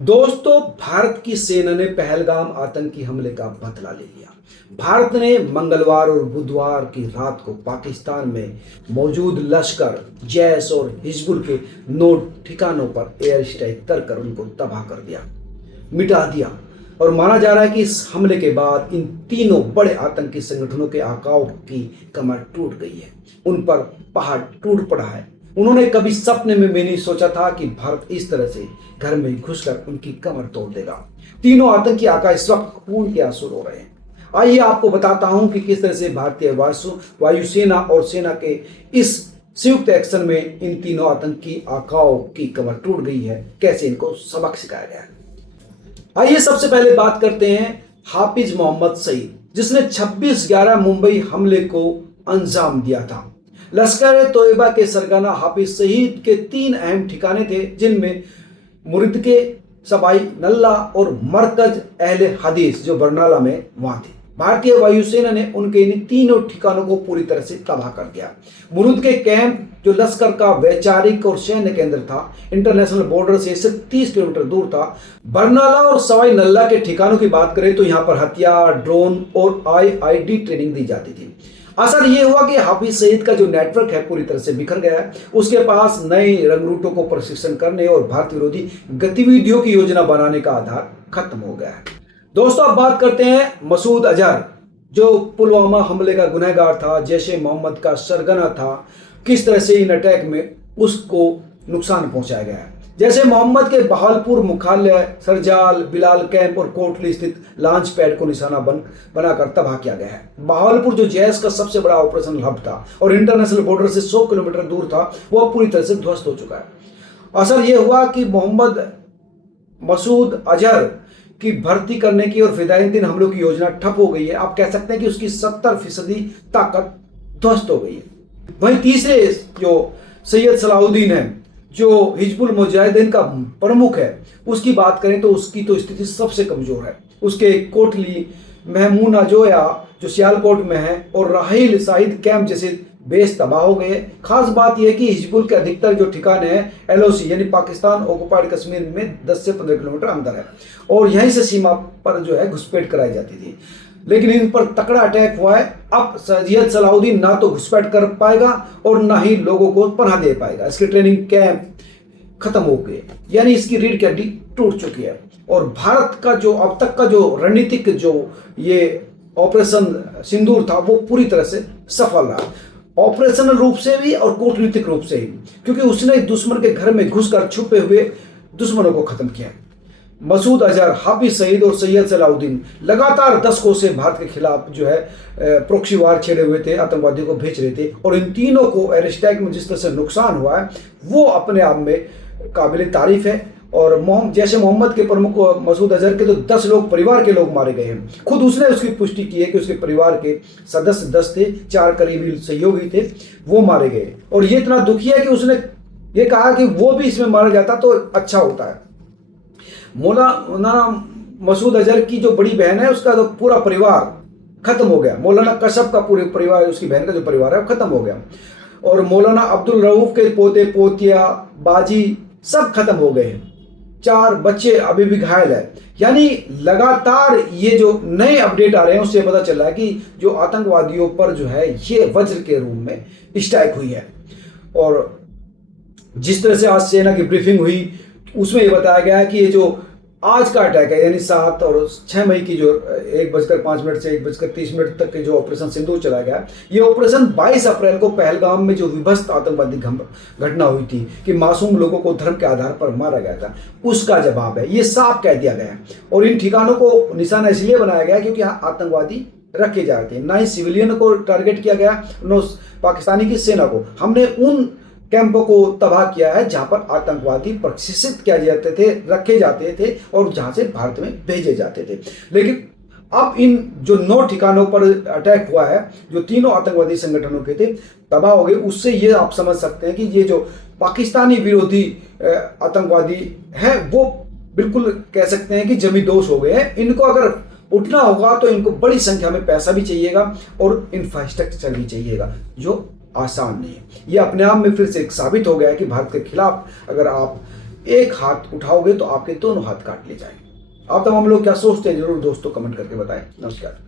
दोस्तों, भारत की सेना ने पहलगाम आतंकी हमले का बदला ले लिया। भारत ने मंगलवार और बुधवार की रात को पाकिस्तान में मौजूद लश्कर, जैश और हिजबुल के 9 ठिकानों पर एयर स्ट्राइक कर उनको तबाह कर दिया, मिटा दिया। और माना जा रहा है कि इस हमले के बाद इन तीनों बड़े आतंकी संगठनों के आकाओं की कमर टूट गई है, उन पर पहाड़ टूट पड़ा है। उन्होंने कभी सपने में भी नहीं सोचा था कि भारत इस तरह से घर में घुसकर उनकी कमर तोड़ देगा। तीनों आतंकी आका इस वक्त खून के आंसू रो रहे हैं। आइए आपको बताता हूं कि किस तरह से भारतीय वायुसेना और सेना के इस संयुक्त एक्शन में इन तीनों आतंकी आकाओं की कमर टूट गई है, कैसे इनको सबक सिखाया गया है। आइए सबसे पहले बात करते हैं हाफिज मोहम्मद सईद, जिसने 26/11 मुंबई हमले को अंजाम दिया था। लश्कर-ए-तोयबा के सरगना हाफिज सईद के 3 अहम ठिकाने थे, जिनमें मुरिदके, सबाई नल्ला और मरकज अहले हदीस जो बरनाला में वहां थे। भारतीय वायुसेना ने उनके इन तीनों ठिकानों को पूरी तरह से तबाह कर दिया। मुरुद के कैंप जो लश्कर का वैचारिक और सैन्य केंद्र था, इंटरनेशनल बॉर्डर से 30 किलोमीटर दूर था। बरनाला और सवाई नल्ला के ठिकानों की बात करें तो यहाँ पर हथियार, ड्रोन और IID ट्रेनिंग दी जाती थी। असर यह हुआ कि हाफिज सईद का जो नेटवर्क है पूरी तरह से बिखर गया है। उसके पास नए रंगरूटों को प्रशिक्षण करने और भारत विरोधी गतिविधियों की योजना बनाने का आधार खत्म हो गया है। दोस्तों, अब बात करते हैं मसूद अजहर, जो पुलवामा हमले का गुनहगार था, जैश ए मोहम्मद का सरगना था। किस तरह से इन अटैक में उसको नुकसान पहुंचाया गया है। जैसे मोहम्मद के बहालपुर मुख्यालय, सरजाल, बिलाल कैंप और कोटली स्थित लॉन्च पैड को निशाना बनाकर तबाह किया गया है। बहालपुर जो जैश का सबसे बड़ा ऑपरेशन हब था और इंटरनेशनल बॉर्डर से 100 किलोमीटर दूर था, वह पूरी तरह से ध्वस्त हो चुका है। असर यह हुआ कि मोहम्मद मसूद अजहर की भर्ती करने की और फिदायीन हमलों की योजना ठप हो गई है। आप कह सकते हैं कि उसकी 70% ताकत ध्वस्त हो गई है। वहीं तीसरे जो सैयद सलाहुद्दीन है, जो हिजबुल मुजाहिदीन का प्रमुख है, उसकी बात करें तो उसकी तो स्थिति सबसे कमजोर है। उसके कोटली, महमूना जोया जो सियालकोट में है और राहिल शाहिद कैंप जैसे बेस तबाह हो गए। खास बात यह कि हिजबुल के अधिकतर जो ठिकाने हैं LOC यानी पाकिस्तान ऑक्युपाइड कश्मीर में 10 से 15 किलोमीटर अंदर है और यहीं से सीमा पर जो है घुसपैठ कराई जाती थी। लेकिन इन पर तकड़ा अटैक हुआ है। अब सैयद सलाहुद्दीन ना तो घुसपैठ कर पाएगा और ना ही लोगों को पनाह दे पाएगा। इसके ट्रेनिंग कैंप खत्म हो गए, यानी इसकी रीढ़ की हड्डी टूट चुकी है। और भारत का जो अब तक का जो रणनीतिक जो ये ऑपरेशन सिंदूर था, वो पूरी तरह से सफल रहा, ऑपरेशनल रूप से भी और कूटनीतिक रूप से ही, क्योंकि उसने दुश्मन के घर में घुसकर छुपे हुए दुश्मनों को खत्म किया। मसूद अजहर, हाफिज सईद और सैयद सलाहुद्दीन लगातार दशकों से भारत के खिलाफ जो है प्रॉक्सी वार छेड़े हुए थे, आतंकवादियों को भेज रहे थे। और इन तीनों को एयर स्ट्राइक में जिस तरह से नुकसान हुआ है, वो अपने आप में काबिल तारीफ है। और जैसे मोहम्मद के प्रमुख मसूद अजहर के तो 10 लोग, परिवार के लोग मारे गए हैं। खुद उसने उसकी पुष्टि की है कि उसके परिवार के सदस्य 10 थे, 4 करीबी सहयोगी थे, वो मारे गए। और ये इतना दुखी है कि उसने ये कहा कि वो भी इसमें मारा जाता तो अच्छा होता है। मौलाना मसूद अजहर की जो बड़ी बहन है, उसका तो पूरा परिवार खत्म हो गया। मौलाना कशफ का पूरे परिवार, उसकी बहन का जो परिवार है, वो खत्म हो गया। और मौलाना अब्दुल रऊफ के पोते पोतिया, बाजी सब खत्म हो गए हैं। 4 बच्चे अभी भी घायल है। यानी लगातार ये जो नए अपडेट आ रहे हैं, उससे पता चल रहा है कि जो आतंकवादियों पर जो है ये वज्र के रूप में स्ट्राइक हुई है। और जिस तरह से आज सेना की ब्रीफिंग हुई, उसमें ये बताया गया है कि ये जो आज का अटैक है, यानी 7 और 6 मई की जो 1:05 से 1:30 तक के जो ऑपरेशन सिंदूर चलाया गया, ये ऑपरेशन 22 अप्रैल को पहलगाम में जो विभत्स आतंकवादी घटना हुई थी कि मासूम लोगों को धर्म के आधार पर मारा गया था, उसका जवाब है। ये साफ कह दिया गया है। और इन ठिकानों को निशाना इसलिए बनाया गया क्योंकि यहाँ आतंकवादी रखे जा रहे थे। ना ही सिविलियन को टारगेट किया गया, न पाकिस्तानी की सेना को। हमने उन कैंपों को तबाह किया है जहां पर आतंकवादी प्रशिक्षित किया जाते थे, रखे जाते थे और जहां से भारत में भेजे जाते थे। लेकिन अब इन जो 9 ठिकानों पर अटैक हुआ है, जो तीनों आतंकवादी संगठनों के थे, तबाह हो गए। उससे ये आप समझ सकते हैं कि ये जो पाकिस्तानी विरोधी आतंकवादी है, वो बिल्कुल कह सकते हैं कि जमींदोज हो गए हैं। इनको अगर उठना होगा तो इनको बड़ी संख्या में पैसा भी चाहिएगा और इंफ्रास्ट्रक्चर भी चाहिएगा, जो आसान नहीं है। ये अपने आप में फिर से एक साबित हो गया है कि भारत के खिलाफ अगर आप एक हाथ उठाओगे तो आपके दोनों हाथ काट लिए जाएंगे। आप तमाम लोग क्या सोचते हैं जरूर दोस्तों कमेंट करके बताएं। नमस्कार।